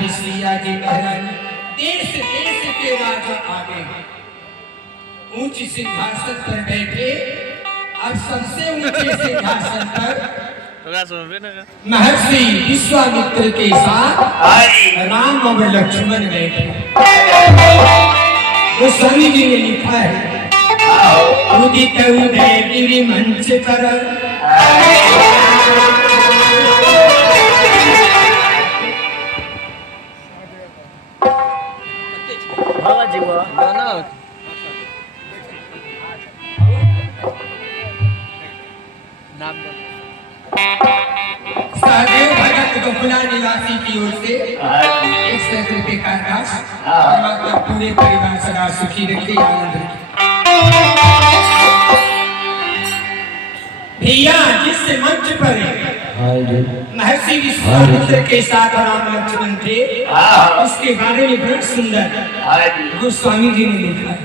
हमारी सिया जी महारानी देश देश के राजा आ गए, ऊंच सिंहासन पर बैठे। अब सबसे ऊंचे सिंहासन पर महर्षि विश्वामित्र के साथ राम और लक्ष्मण बैठे। तो स्वामी जी ने लिखा है, उदित उदय गिरि मंच पर सहदेव भगत गोकुला निवासी की ओर से 100 रुपये का राशि परमात्मा पूरे परिवार सदा सुखी रखे, आनंद रखे। भैया जिस मंच पर महर्षि विश्वामित्र के साथ राम लक्ष्मण थे, इसके बारे में बहुत सुंदर गोस्वामी जी ने लिखा है।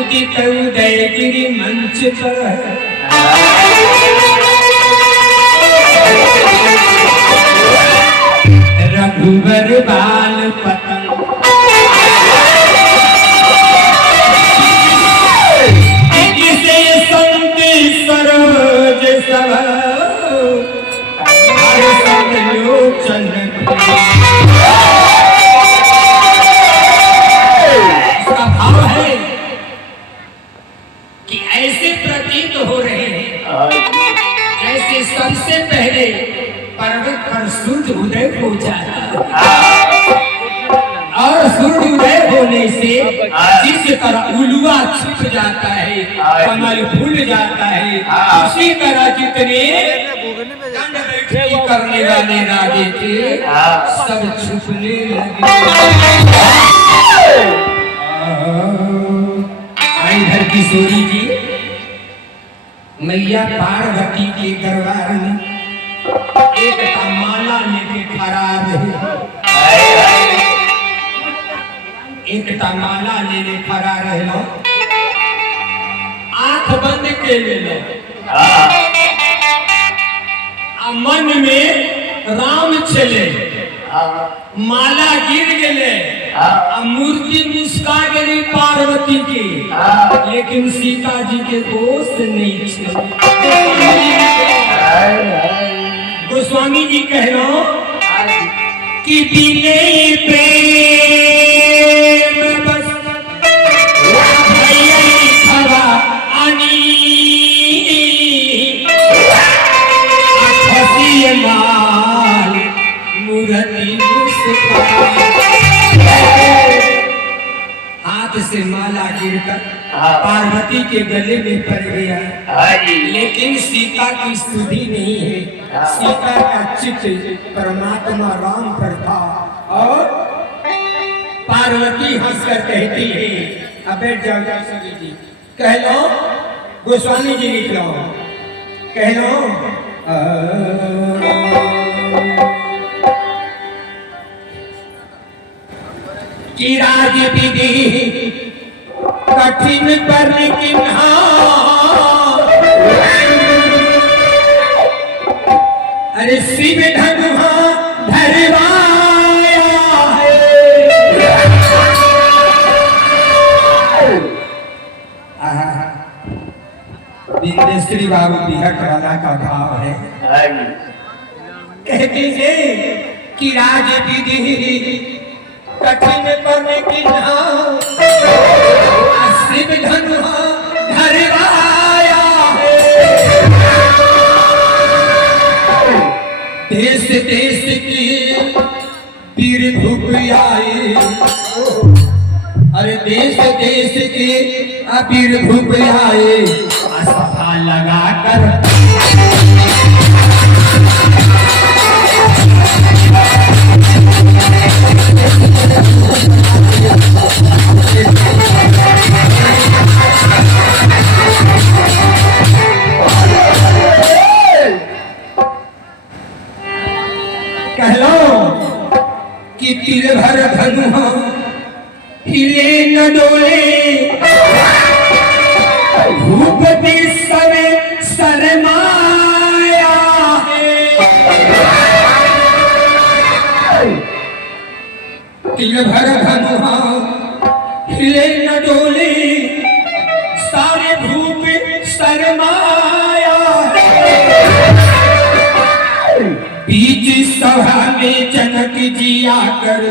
उदित उदय गिरि मंच पर रघुवर बाल पतंग, जिसे संत सरोज सब लोचन। इसका भाव है कि ऐसे प्रतीत हो रहे हैं जैसे सबसे पहले पर्वत पर सूर्य उदय हो जाता और सूर्य उदय होने से जिस तरह उलुआ छिप जाता है, कमल फूल जाता है, उसी तरह जितने करने वाले राजे थे सब छुपने लगे। इधर किशोरी जी मैया पार्वती के दरबार में एक माला लेके खड़ा रहे, एक माला लेने खड़ा रहे, आंख बंद के ले लो, मन में राम चले, माला गिर गए, मूर्ति मुस्का गई पार्वती की, लेकिन सीता जी के दोस्त नहीं चले। गोस्वामी जी कह रहे हो कि बिने प्रेम बस खरा आनी माल मूर्ति हाथ से माला गिरकर पार्वती के गले में पड़ गया, लेकिन सीता की स्तुति नहीं है। सीता का चित्त परमात्मा राम पर था और पार्वती हंसकर कहती है, अब बैठ जाओ गोस्वामी जी, कह लो, गोस्वामी जी लिख लो, कह लो कि राज विधि कठिन पर किन्हा, अरे शिव धनुहा धरवाया है। बिंदेश्वरी बाबू बिहट वाला का भाव है, कहते हैं कि राज विधि कठिन पर किन्हा, शिव धनुहा धरवाया है। देश देश की पीर भूप आए, अरे देश देश के अपीर भूप आए, सभा लगा कर कह लो कि तिर भर धनुहा हिले न डोले, भूप भी सवे शर्माया है। तिल भर धनुहा हिले न डोले सारे भूप शर्माया बीच सभा में जनक जी आकर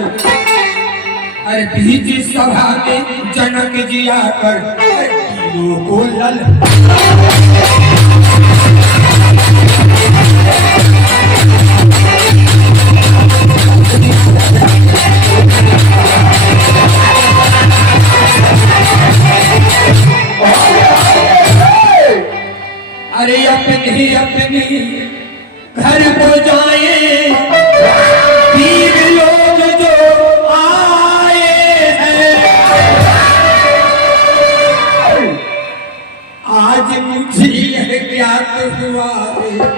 अरे बीच सभा में जनक जी आकर तीरों को लल अरे अपने घर को जाए वीर लोग जो आए हैं आज मुझे यह ज्ञात हुआ है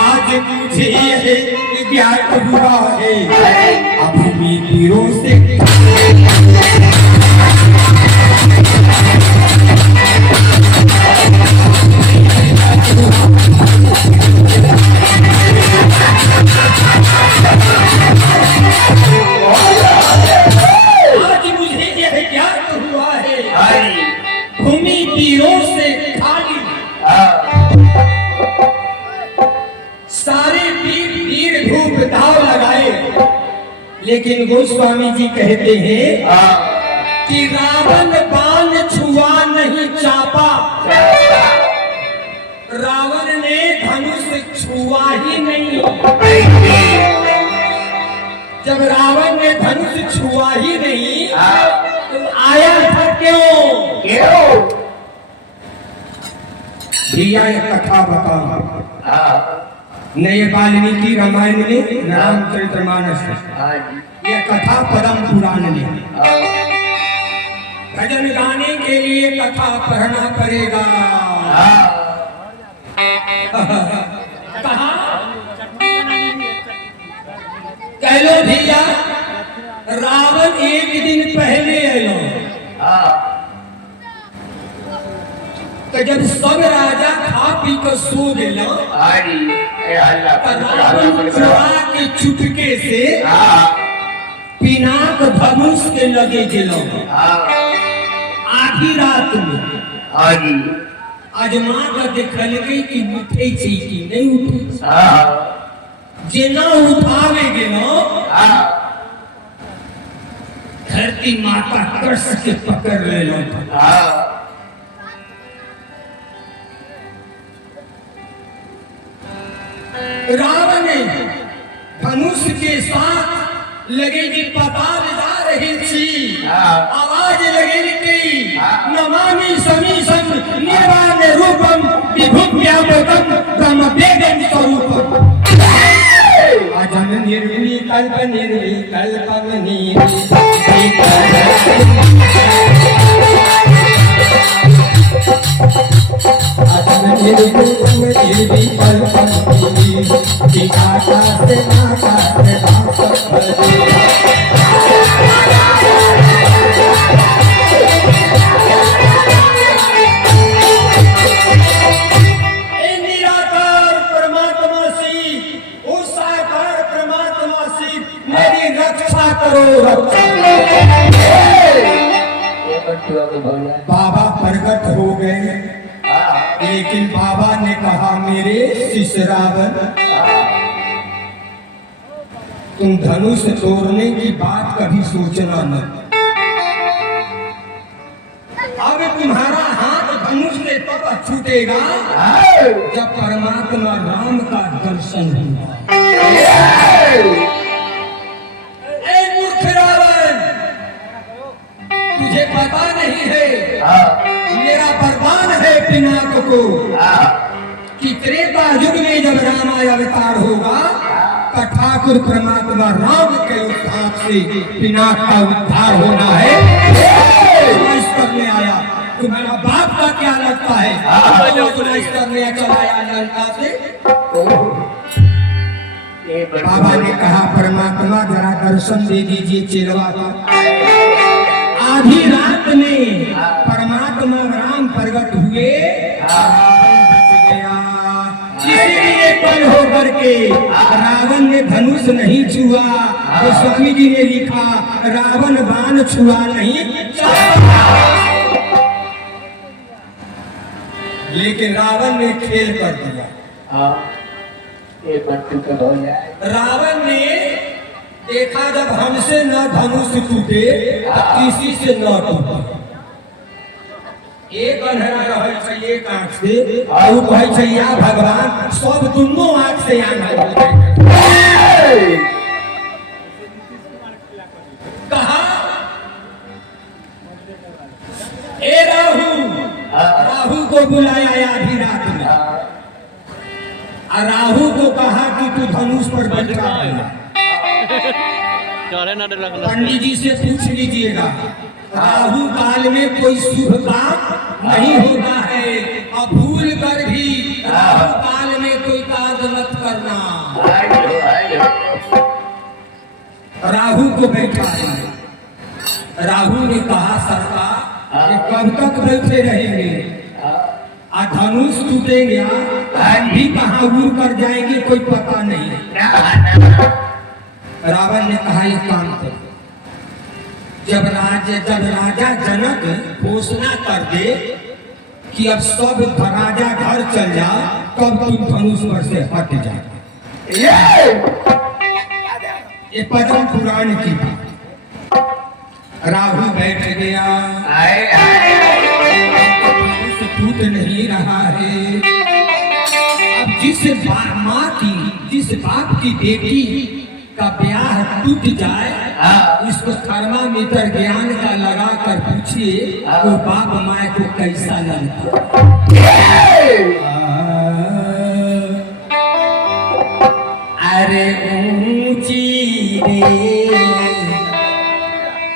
आज मुझे यह ज्ञात हुआ है अपनी वीरों से आज मुझे यह ज्ञात हुआ है भूमि तीरों से खाली सारे वीर धूप दाव लगाए लेकिन गोस्वामी जी कहते हैं कि रावण बाण छुआ नहीं चापा रावण ने धनुष छुआ ही नहीं जब रावण ने धनुष छुआ ही नहीं तो आया था क्यों भैया ये कथा बताओ नए वाल्मीकि रामायण में रामचरितमानस ये कथा पद्म पुराण में भजन गाने के लिए कथा पढ़ना पड़ेगा कहा कह लो भैया रावण एक दिन पहले आयो तो जब सब राजा खा पी कर सो गए रावण चुरा के चुटके से पिनाक धनुष के लगे गेलो आधी रात में अजमा कर देखल कि उठे छै कि नहीं उठे जेना उठावे गेलो धरती माता कर्ष के पकड़ लेलो रावण धनुष के साथ लगे कि पताल जा रही थी आवाज लगे कि नमामि समीशं निर्वाण रूपम विभुम व्यापकम ब्रह्म वेदम स्वरूपम अजम निर्विकल्प निर्विकल्पम बाबा प्रकट हो गए लेकिन बाबा ने कहा मेरे शिष्य रावण तुम धनुष तोड़ने की बात कभी सोचना न अब तुम्हारा हाथ धनुष से तब छूटेगा जब परमात्मा राम का दर्शन होगा तुझे पता नहीं है मेरा वरदान है पिनाक को कि त्रेता युग में जब रामाय अवतार होगा तो ठाकुर परमात्मा राम के उत्थान से पिनाक का उद्धार होना है करने आया तुम्हारा बाप का क्या लगता है करने चलाया लंका से बाबा ने कहा परमात्मा जरा दर्शन दे दीजिए चिरवा का आधी रात में परमात्मा राम प्रकट हुए बच गया इसलिए एक पल होकर के रावण ने धनुष नहीं छुआ, तो स्वामी जी ने लिखा रावण बाण छुआ नहीं, लेकिन रावण ने खेल कर दिया। रावण ने देखा जब हमसे न धनुष टूटे किसी से न टूटे। एक अंधेरा रहे छे एक आंख से, और कहे छे या भगवान सब दोनों आंख से कहा ए राहु को बुलाया आधी रात में, और राहु को कहा कि तू धनुष पर बैठा है। पंडित जी से पूछ लीजिएगा, राहु काल में कोई शुभ काम नहीं होता है, और भूल कर भी राहु काल में कोई कार्य मत करना। राहु को बैठा है। राहु ने कहा सरकार कि कब तक बैठे रहेंगे, धनुष टूटेंगे, भी कहाँ उड़ कर जाएंगे कोई पता नहीं। रावण ने कहा एक काम करो, जब राजा जनक घोषणा कर दे कि अब सब राजा घर चल जाओ, तब तुम धनुष पर से हट जाओ। ये पद्म पुराण की बात। राहु बैठ गया, धनुष टूट नहीं रहा है। अब जिस बाप की बेटी का ब्याह टूट जाए, इसको थर्मामीटर ज्ञान का लगा कर पूछिए वो बाप माए को कैसा लगता। अरे ऊंची